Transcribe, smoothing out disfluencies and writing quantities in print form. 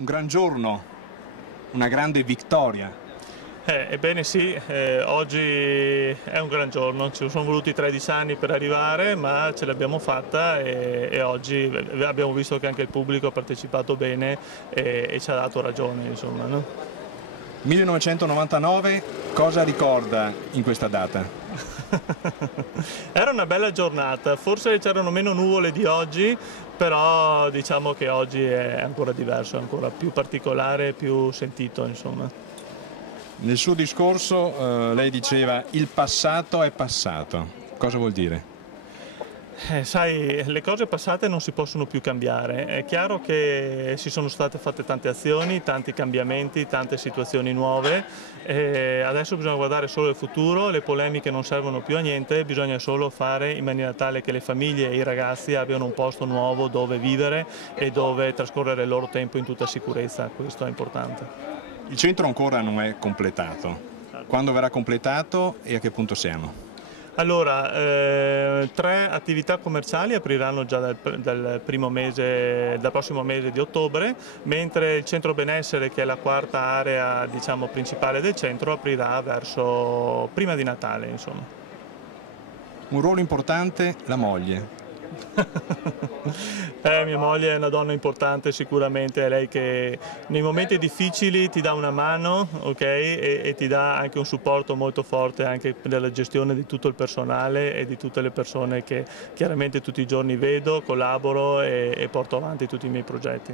Un gran giorno, una grande vittoria. Ebbene sì, oggi è un gran giorno, ci sono voluti 13 anni per arrivare, ma ce l'abbiamo fatta e oggi abbiamo visto che anche il pubblico ha partecipato bene e ci ha dato ragione, insomma, no? 1999, cosa ricorda in questa data? Era una bella giornata, forse c'erano meno nuvole di oggi, però diciamo che oggi è ancora diverso, è ancora più particolare, più sentito, insomma. Nel suo discorso lei diceva il passato è passato. Cosa vuol dire? Sai, le cose passate non si possono più cambiare. È chiaro che si sono state fatte tante azioni, tanti cambiamenti, tante situazioni nuove. Adesso bisogna guardare solo il futuro, le polemiche non servono più a niente, bisogna solo fare in maniera tale che le famiglie e i ragazzi abbiano un posto nuovo dove vivere e dove trascorrere il loro tempo in tutta sicurezza. Questo è importante. Il centro ancora non è completato. Quando verrà completato e a che punto siamo? Allora, 3 attività commerciali apriranno già dal prossimo mese di ottobre, mentre il centro benessere, che è la quarta area, diciamo, principale del centro, aprirà verso prima di Natale, insomma. Un ruolo importante, la moglie. Mia moglie è una donna importante, sicuramente, è lei che nei momenti difficili ti dà una mano, ok? E ti dà anche un supporto molto forte anche nella gestione di tutto il personale e di tutte le persone che chiaramente tutti i giorni vedo, collaboro e porto avanti tutti i miei progetti.